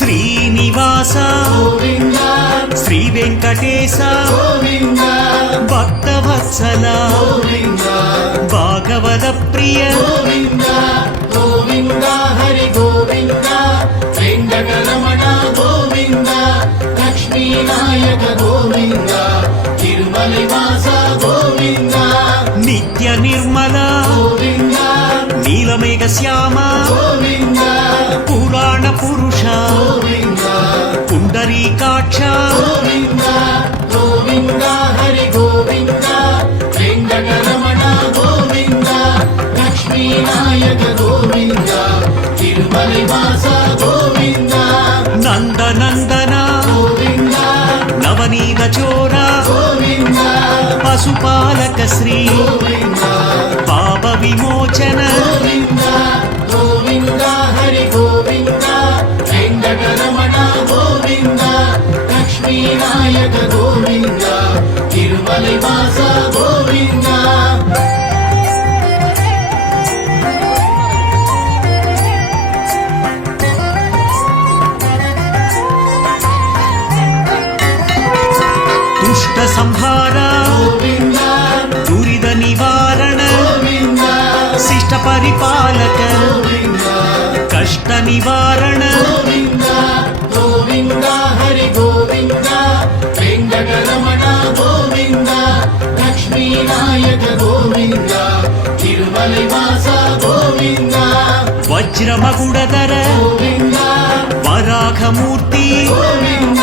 శ్రీనివాస గోవింద శ్రీ వెంకటేశ గోవింద భక్తవత్సల గోవింద భాగవత ప్రియ గోవింద గోవింద హరి గోవింద వెంకటరమణ గోవింద లక్ష్మీనాయక గోవింద తిరుమలివాస గోవింద నిత్య నిర్మల గోవింద నీలమేఘ శ్యామ గోవింద పురాణ పురుష గోవింద పుండరీకాక్ష గోవింద గోవింద హరి గోవింద వెంకటరమణ గోవింద లక్ష్మీనాయక గోవింద తిరుమలివాస గోవింద నందనందన గోవింద నవనీత చోర గోవింద పశుపాలక శ్రీ గోవింద పాప విమోచన గోవింద గోవింద హరి గోవింద వెంకటరమణ గోవింద లక్ష్మీనాయక గోవింద తిరుమలివాస గోవింద దుష్ట సంహార గోవింద దురిత నివారణ గోవింద శిష్ట పరిపాలక గోవింద కష్ట నివారణ గోవింద గోవింద హరి గోవింద వెంకటరమణ గోవింద లక్ష్మీనాయక గోవింద తిరుమలివాస గోవింద వజ్రమగుడధర గోవింద వరాఘమూర్తి గోవింద